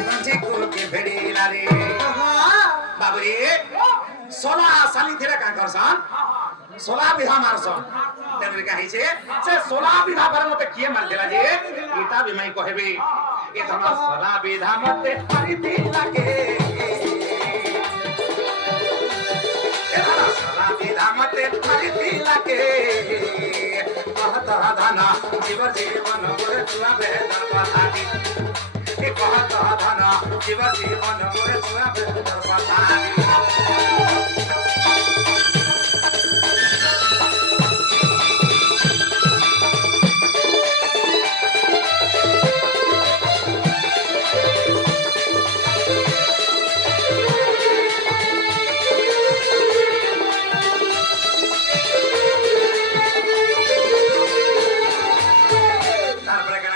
को के भेड़ीला रे बाबरे सोला साली थिला का करसन सोला विधा मारसन तेरे कहि छे से सोला विधा पर मते किए मार देला जे इटा भी मैं कहबे ए तमा सोला विधा मते हरि दिला के ए तमा सोला विधा मते हरि दिला के कहत धना जीवन मोर तुआ बेदा बतानी ए कहत धना जीवन मोर तुआ बेदा बतानी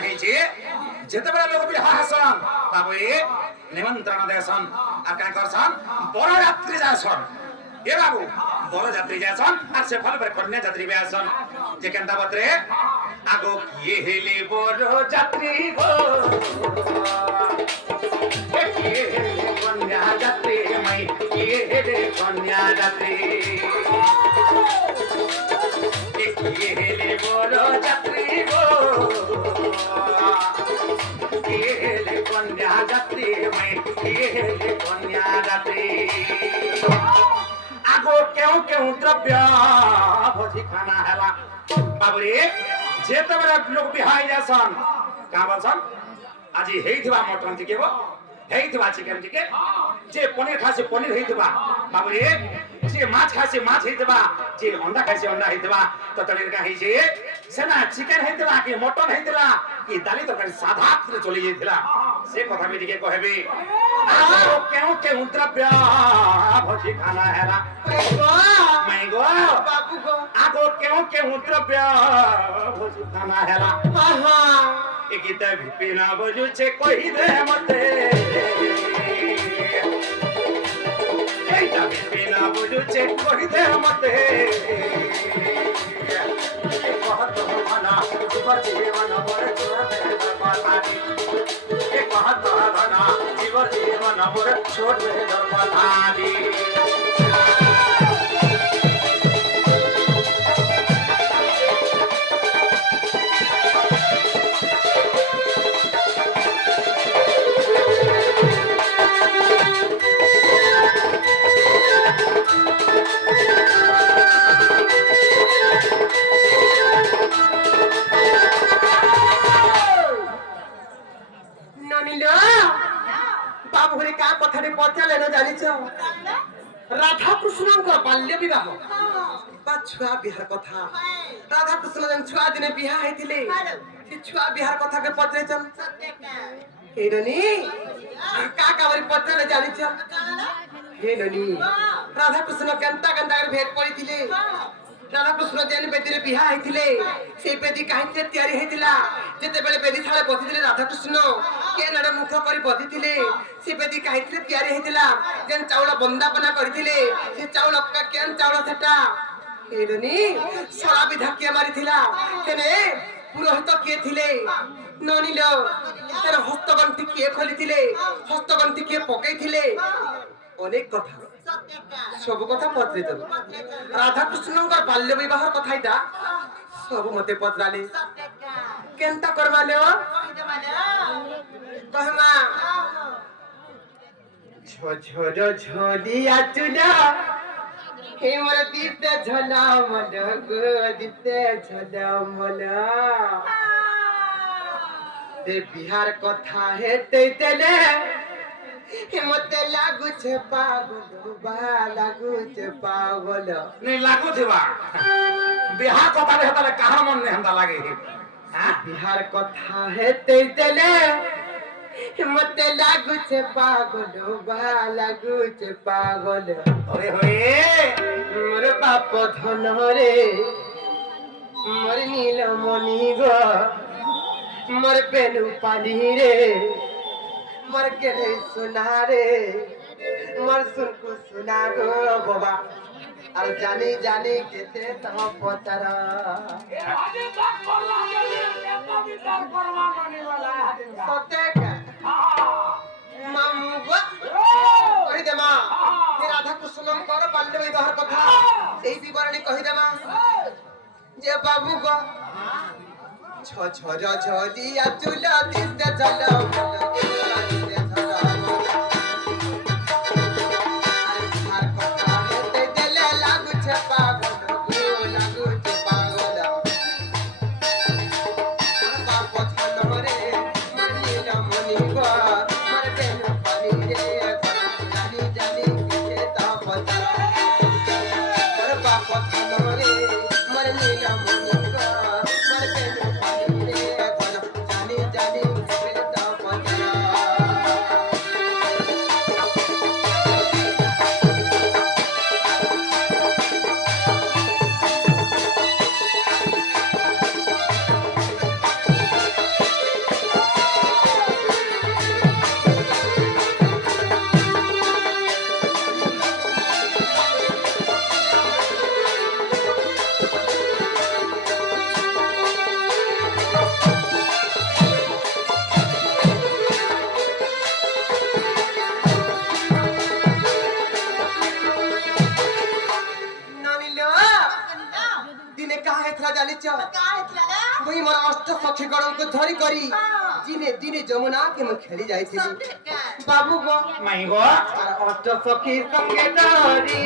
जेते बड़ा लोग बिहा हसन बाबू निमंत्रण देसन आ का करसन बड़ यात्री जासन ए बाबू बड़ यात्री जासन आ से फल पर कन्या यात्री बेसन जे केंदा बतरे आगो किए हेले बड़ यात्री गो ए किए हेले कन्या यात्री मैं किए हेले कन्या यात्री ए किए हेले बड़ यात्री गो कन्या जात्री मैं कन्या जात्री आगो क्यों द्रव्य भोजी खाना हैला बाबरे जेते बड़ा लोग बिहाई जासन का बोलसन आज हेइथिबा मटन टिकेबो हेइथिबा चिकन टिके जे पनीर खासे पनीर हेइथिबा बाबरे जे माछ खासे माछ हेइथिबा जे अंडा खासे अंडा हेइथिबा तो तळेर का हेइछे सेना चिकन हेइथिबा कि मटन हेइथिबा कि दाली तरकारी साधा चली जाइथिला से कथा भी टिके कहबे आगो क्यों द्रव्य भोजी खाना हैला मैं गो बाबू गो आगो क्यों द्रव्य भोजी खाना हैला एकिता बिना बजु छे कहि दे मते एकिता बिना बजु छे कहि दे मते कहत मना जीवन मोर छोड़ बतानी ए कहत धना जीवन मोर छोड़ बतानी राधा कृष्ण बाल्य विवाह छुआ बिहार कथा राधा कृष्ण जन छुआ दिने बिहा हेतिले से छुआ बिहार कथा के पत्रे चल हे ननी का कावरी पत्रे जानि छ हे ननी राधा कृष्ण केंता केंता कर भेट पड़ी थिले राधा कृष्ण जन बेदी रे बिहा हेतिले से बेदी काहे तैयारी हेतिला जेते बेले बेदी थाले बसिथिले राधा कृष्ण के नडे मुख करी बसिथिले से बेदी काहे तैयारी हेतिला जन चावल बंदापना करथिले से चावल का केन चावल सेटा हेरनी सोला विधा के मारी थिला केने पुरोहित के थिले ननी लो तेरे हस्तगंठी के खोली थिले हस्तगंठी के पकई थिले अनेक कथा सब कथा पत्रे चल राधा कृष्ण का बाल्य विवाह कथाइता सब मते पत्राले केनता करवाले हो कहमा झोझो झोलिया चुला हे मोर दीते झला मन गो दीते झला मन दे बिहार कथा हेते तेले हे मते लागु छे पागल बा लागु छे पागल नहीं लागु छे बा बिहार कथा हेतले कहा मन ने हंदा लागे हां बिहार कथा हेते तेले मते लागु छे पागल बा लागु छे पागल अरे होए मोर बाप धन रे मोर नीलमणि गो मोर बेनु पानी रे मोर केले सुना रे मोर सुनको सुना गो बाबा আর জানি জানি কেতে তম পতার এ আজে তাক করলা গেলে এটা বিচার করবা মানি वाला সত্যি হ্যাঁ বিবাহের কথা এই বিবরণী কহিদেমা যে বাবু গো ঝঝর ঝরিয়া চুল দিতে ঝল मुई मोर अष्ट सखी गण को धरी करी दिने दिने जमुना के मैं खेली जाई थी बाबू गो माई गो अष्ट सखी संगे धरी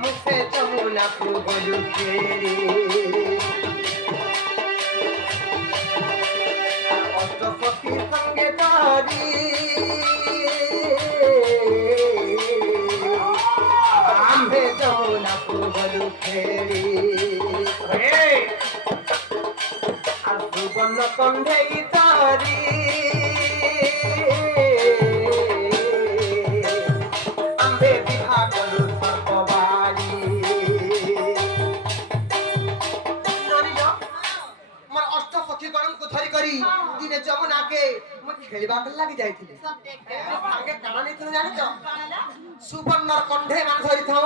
मुझसे जमुना को गलु खेली अष्ट सखी संगे धरी जमुना को गलु खेली सुवर्ण कंधे तारी आंबे विवाह करू सर्पबारी मोर अष्ट सखी गण को धरी करी दिने जमुना के मैं खेलबा लागि जाइथिले संगे काना नै जानि तो सुवर्ण कंधे मान धरी थो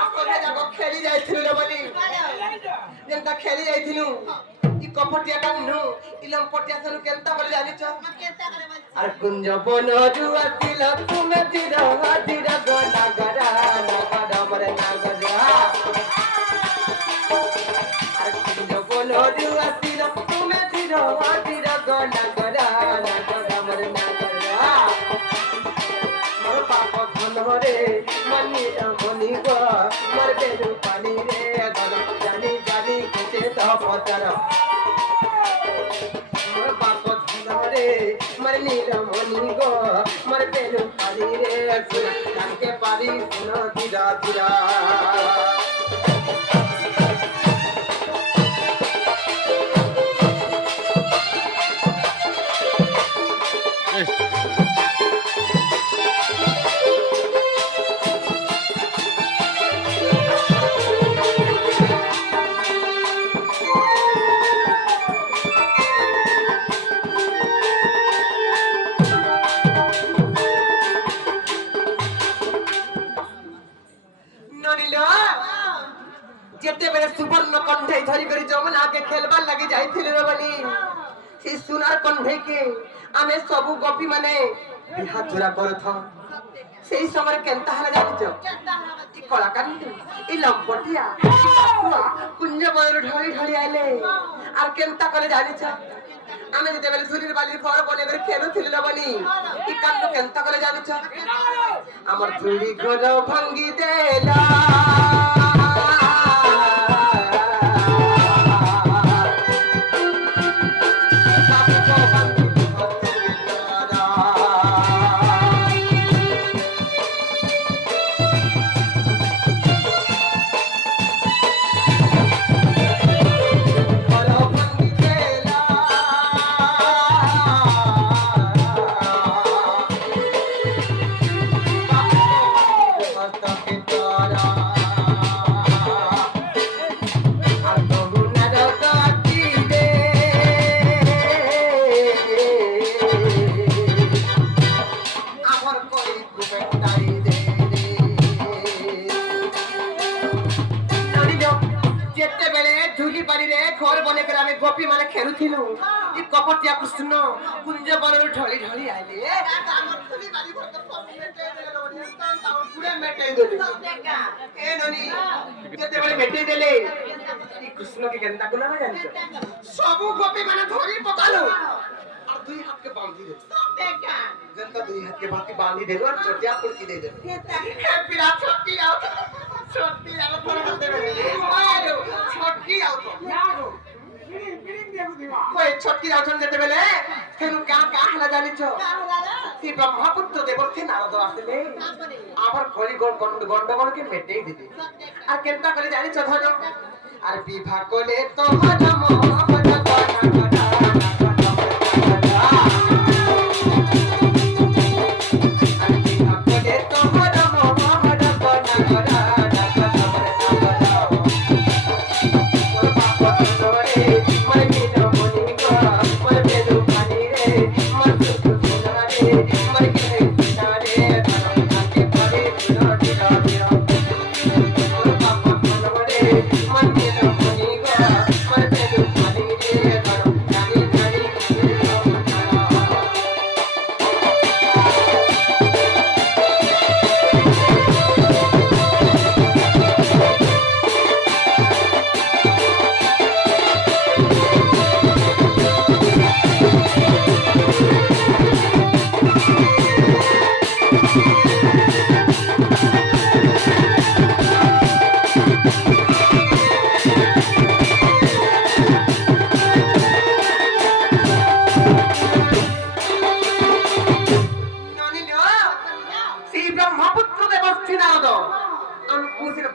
आस्ते जाको खेली जाइथिलु बोली जेंता खेली जाइथिलु इ कपटिया कान्नु इलम पटिया सनु केंता बोली जानि छ अरे कुंज बन जुआतिल तुमे तिरा हादिरा गना गरा नगरा मरे नगरा अरे कुंज बन जुआतिल तुमे तिरा हादिरा गना गरा नगरा मरे नगरा मोर पाप धन रे मनी मनी गो मोर बेरु पानी रे धन जानी जानी केते तो पतर मोर पाप धन रे मोर नीर मनी गो मोर बेरु पानी रे सुन के पारी सुन धीरा धीरा जेते बेले सुवर्ण कंठे धरी करी जमुना के खेलबार लागि जाइथिले रे बनी सी सुनार कंठे के आमे सबु गोपी माने बिहा चोरा करथ सेही समय केनता हला जानिछ इ कलाकांडी इ लंपटिया इ कुंज बदर ढळी ढळी आले आर केनता करे जानिछ आमे जेते बेले सुरीर बाली घर बने करे खेलुथिले रे बनी इ कांड केनता करे जानिछ हमर धुरी घर भांगी देला ଆମେ ଗୋପୀ ମାନେ ଖେଳୁଥିଲୁ ଏ କପଟିଆ କୃଷ୍ଣ କୁଞ୍ଜ ବନରୁ ଢଳି ଢଳି ଆଇଲେ ଏ ନନି ଯେତେବେଳେ ମେଟେଇ ଦେଲେ ଏ କୃଷ୍ଣকে କେନ୍ତା କଲା ଜାଣିଛ ସବୁ ଗୋପୀ ମାନେ ଧରି ପକାଲୁ আর দুই হাতকে বাঁধি দে জনতা দুই হাতকে বাঁধি দেলো আর চটিয়া কুড়কি দে দেলো পিলা ছটকি আও ছটকি আও পরে বলতে আরে ছটকি আও তো কই ছটকি আও যেতে বেলে কেন কা হলা জানিছো সে ব্রহ্মপুত্র দেবর্ষি নারদ আসলে আবার কলি গন্ডগোলকে মেটেই দিবে আর কেনটা করে জানিছো ধর আর বিবাহ করলে তোমার মোহন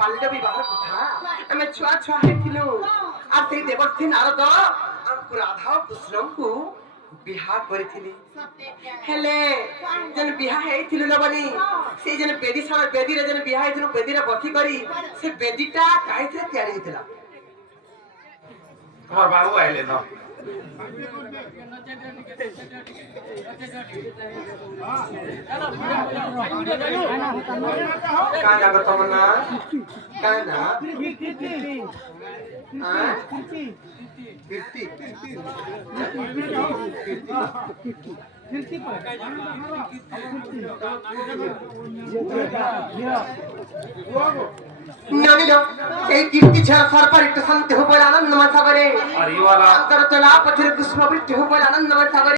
বাল্য বিবাহের কথা আমি ছুয়া ছুয়া হয়েছিল আর সেই দেবর্ষী নারদ আমকু রাধা ও কৃষ্ণଙ୍କୁ বিবাহ করেছিলি হেলে যেন বিবাহ হয়েছিল লবনি সেই যেন বেদি সারা বেদিরে যেন বিবাহ হয়েছিল বেদিরে বসি করি সে বেদিটা কাহিতে তৈরি হয়েছিল তোমার বাবু আইলে না काय लागत तुम्हाला काय ना এই কীর্তি ছাড়া সরকারিত শান্তি হবে আনন্দময় সাগরে আর ইওয়ালা অন্তর চলা পথের কৃষ্ণ বৃষ্টি হবে আনন্দময় সাগরে